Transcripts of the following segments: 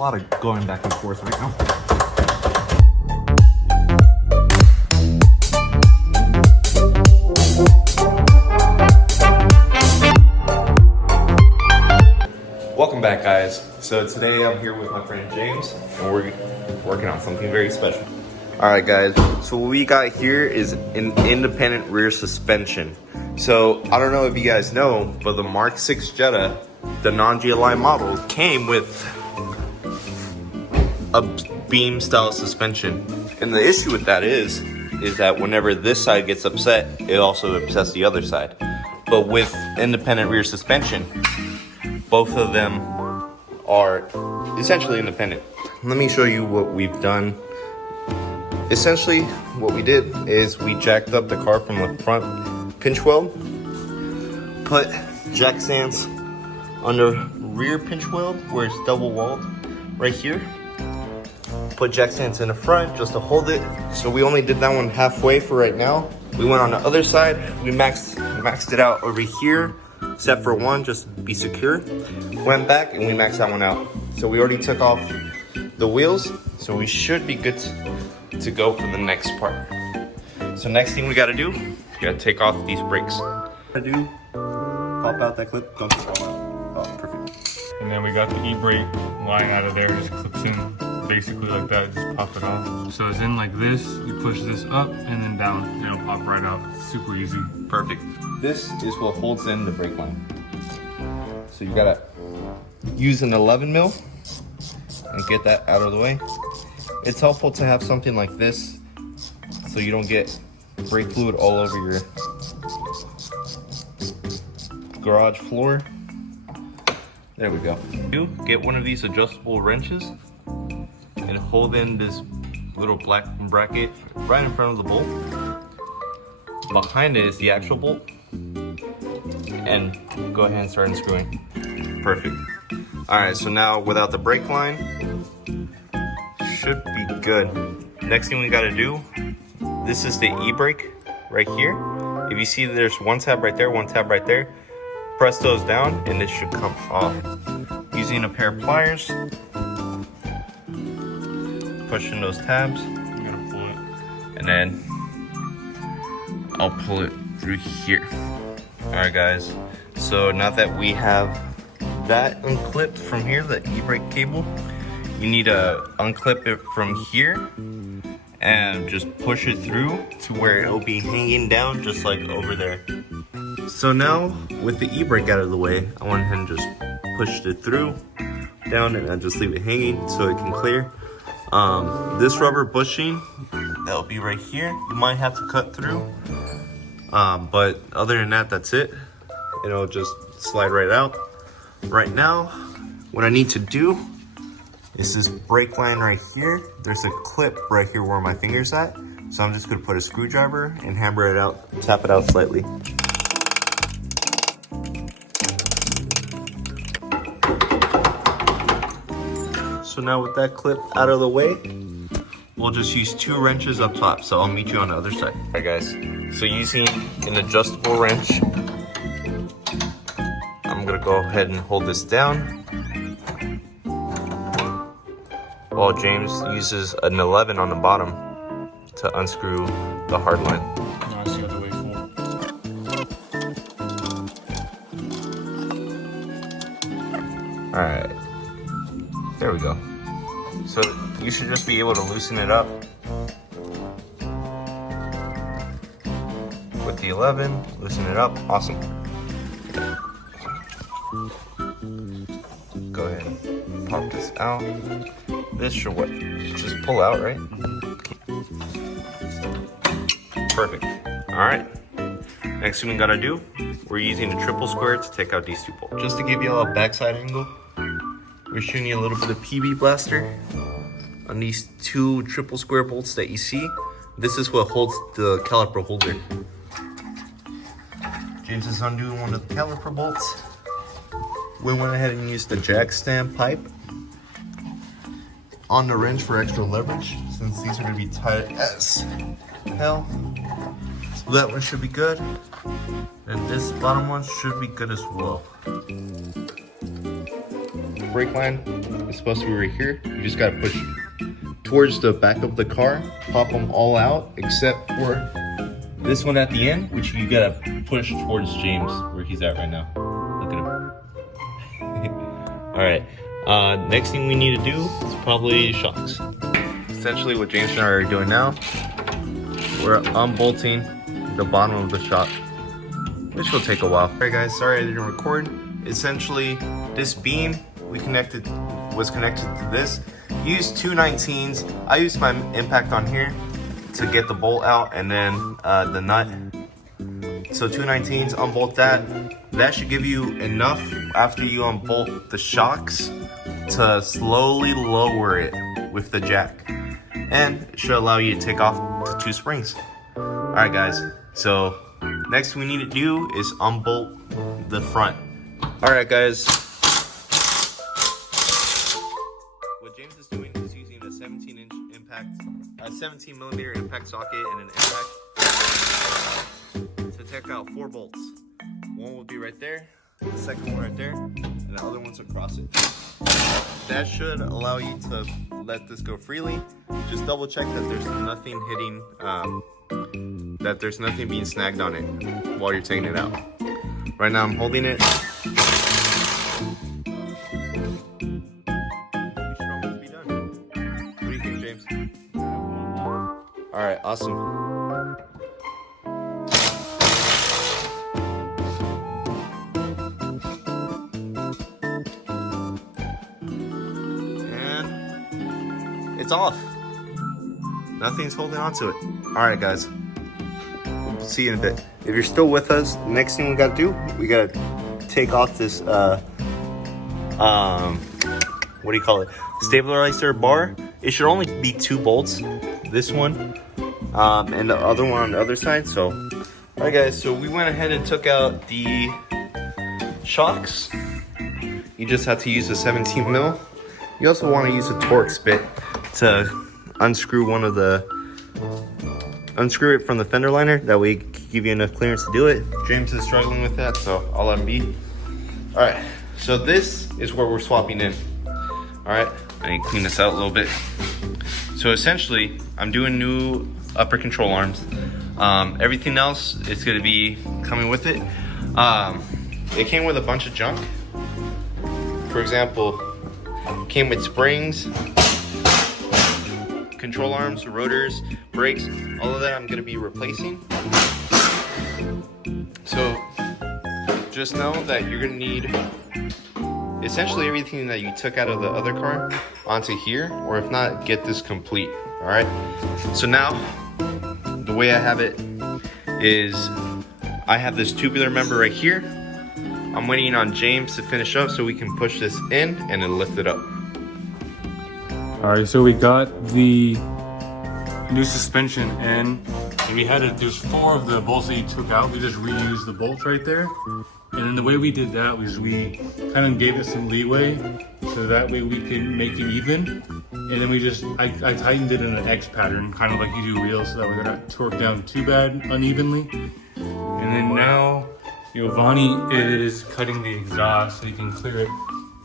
a lot of going back and forth right now. Welcome back, guys. So today I'm here with my friend James, and we're working on something very special. All right, guys. So what we got here is an independent rear suspension. So I don't know if you guys know, but the MK6 Jetta, the non-GLI model, came with a beam style suspension. And the issue with that is that whenever this side gets upset, it also upsets the other side. But with independent rear suspension, both of them are essentially independent. Let me show you what we've done. Essentially, what we did is we jacked up the car from the front pinch weld, put jack stands under rear pinch weld where it's double walled right here. Put jack stands in the front just to hold it. So we only did that one halfway for right now. We went on the other side. We maxed it out over here, except for one, just to be secure. Went back and we maxed that one out. So we already took off the wheels, so we should be good to go for the next part. So next thing we gotta do, we gotta take off these brakes. Pop out that clip, don't fall out. Oh, perfect. And then we got the e-brake line out of there, just clips in basically like that, just pop it off. So it's in like this, we push this up and then down, and it'll pop right out. Super easy. Perfect. This is what holds in the brake line. So you gotta use an 11 mil and get that out of the way. It's helpful to have something like this so you don't get brake fluid all over your garage floor. There we go. Get one of these adjustable wrenches and hold in this little black bracket right in front of the bolt. Behind it is the actual bolt. And go ahead and start unscrewing. Perfect. All right, so now without the brake line, should be good. Next thing we gotta do, this is the e-brake right here. If you see there's one tab right there, one tab right there, press those down and it should come off. Using a pair of pliers, push in those tabs, I'm gonna pull it. and then I'll pull it through here. All right, guys. So now that we have that unclipped from here, the e-brake cable, you need to unclip it from here and just push it through to where it'll be hanging down just like over there. So now with the e-brake out of the way, I went ahead and just pushed it through down and I just leave it hanging so it can clear. This rubber bushing, that'll be right here. You might have to cut through, but other than that, that's it. It'll just slide right out. Right now, what I need to do is this brake line right here. There's a clip right here where my finger's at. So I'm just gonna put a screwdriver and hammer it out, tap it out slightly. So now with that clip out of the way, we'll just use 2 wrenches up top. So I'll meet you on the other side. All right, guys. So using an adjustable wrench, I'm gonna go ahead and hold this down, while James uses an 11 on the bottom to unscrew the hard line. No, it's the other way full. All right, there we go. So you should just be able to loosen it up with the 11, loosen it up, awesome. Go ahead and pop this out. This should what? Just pull out, right? Perfect. All right. Next thing we gotta do, we're using a triple square to take out these 2 bolts. Just to give you all a backside angle, we're shooting you a little bit of PB blaster on these 2 triple square bolts that you see. This is what holds the caliper holder. James is undoing one of the caliper bolts. We went ahead and used the jack stand pipe on the wrench for extra leverage, since these are going to be tight as hell. So that one should be good, and this bottom one should be good as well. brake line is supposed to be right here. You just gotta push towards the back of the car, pop them all out, except for this one at the end, which you gotta push towards James, where he's at right now. Look at him. All right, next thing we need to do is probably shocks. Essentially what James and I are doing now, we're unbolting the bottom of the shock, which will take a while. All right guys, sorry I didn't record. Essentially, this beam was connected to this. Use 219s. I used my impact on here to get the bolt out, and then the nut. So 219s, unbolt that. That should give you enough after you unbolt the shocks to slowly lower it with the jack, and it should allow you to take off the 2 springs. All right guys, so next we need to do is unbolt the front. All right guys, what James is doing is using a 17-inch impact, a 17mm impact socket and an impact to take out 4 bolts. One will be right there, the second one right there, and the other one's across it. That should allow you to let this go freely. Just double check that there's nothing hitting, that there's nothing being snagged on it while you're taking it out. Right now I'm holding it. We should almost be done. What do you think, James? All right, awesome. It's off. Nothing's holding on to it. All right, guys. We'll see you in a bit. If you're still with us, next thing we gotta do, we gotta take off this, what do you call it? Stabilizer bar. It should only be 2 bolts. This one, and the other one on the other side. So, all right, guys. So we went ahead and took out the shocks. You just have to use a 17mm. You also want to use a Torx bit to unscrew unscrew it from the fender liner. That way it can give you enough clearance to do it. James is struggling with that, so I'll let him be. All right, so this is where we're swapping in. All right, I need to clean this out a little bit. So essentially, I'm doing new upper control arms. Everything else is gonna be coming with it. It came with a bunch of junk. For example, came with springs, control arms, rotors, brakes, all of that I'm gonna be replacing. So just know that you're gonna need essentially everything that you took out of the other car onto here, or if not, get this complete. All right, so now the way I have it is I have this tubular member right here. I'm waiting on James to finish up so we can push this in and then lift it up. All right, so we got the new suspension in, and we had to, there's 4 of the bolts that you took out. We just reused the bolts right there. And then the way we did that was we kind of gave it some leeway so that way we can make it even. And then we just, I tightened it in an X pattern, kind of like you do wheels, so that we're not torqued down too bad unevenly. And then now, Giovanni is cutting the exhaust so he can clear it,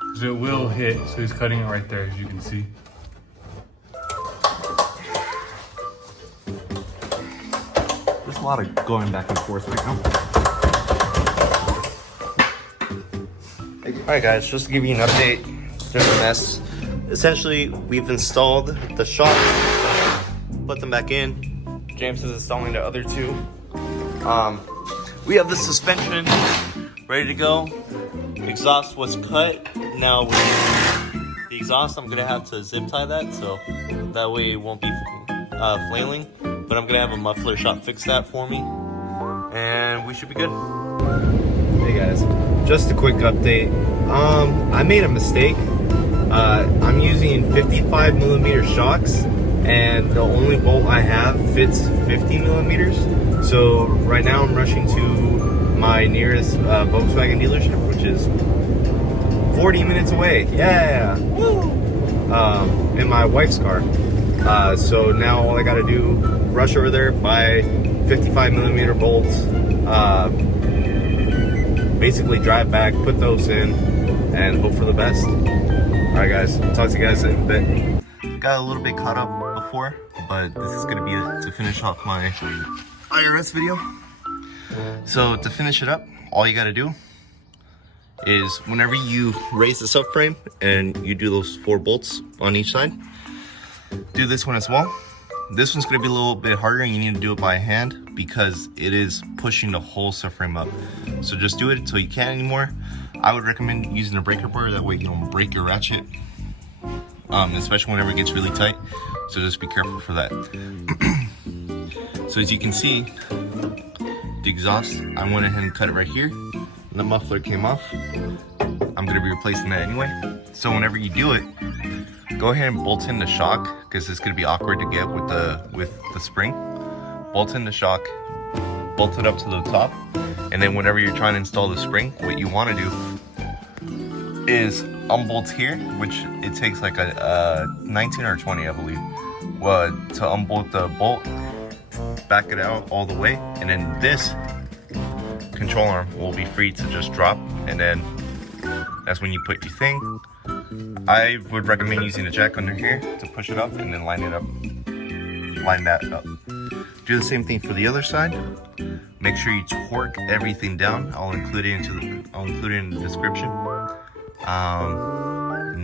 because it will hit, so he's cutting it right there, as you can see. There's a lot of going back and forth right now. All right, guys, just to give you an update, there's a mess. Essentially, we've installed the shocks, put them back in. James is installing the other 2. We have the suspension ready to go. Exhaust was cut. Now with the exhaust, I'm gonna have to zip tie that, so that way it won't be flailing. But I'm gonna have a muffler shop fix that for me, and we should be good. Hey guys, just a quick update. I made a mistake. I'm using 55mm shocks, and the only bolt I have fits 50mm. So right now I'm rushing to my nearest Volkswagen dealership, which is 40 minutes away. Yeah, woo! In my wife's car. So now all I gotta do, rush over there, buy 55mm bolts, basically drive back, put those in, and hope for the best. All right, guys. Talk to you guys in a bit. Got a little bit caught up before, but this is gonna be it to finish off my IRS video. So to finish it up, all you gotta do is whenever you raise the subframe and you do those 4 bolts on each side, do this one as well. This one's gonna be a little bit harder and you need to do it by hand because it is pushing the whole subframe up. So just do it until you can't anymore. I would recommend using a breaker bar, that way you don't break your ratchet, especially whenever it gets really tight. So just be careful for that. So as you can see, the exhaust, I went ahead and cut it right here. The muffler came off. I'm gonna be replacing that anyway. So whenever you do it, go ahead and bolt in the shock because it's gonna be awkward to get with the spring. Bolt in the shock, bolt it up to the top, and then whenever you're trying to install the spring, what you want to do is unbolt here, which it takes like a 19 or 20, I believe, to unbolt the bolt, back it out all the way, and then this control arm will be free to just drop, and then that's when you put your thing. I would recommend using a jack under here to push it up and then line that up. Do the same thing for the other side. Make sure you torque everything down. I'll include it in the description.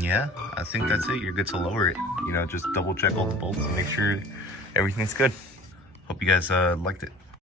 Yeah, I think that's it. You're good to lower it. You know, just double check all the bolts and make sure everything's good. Hope you guys liked it.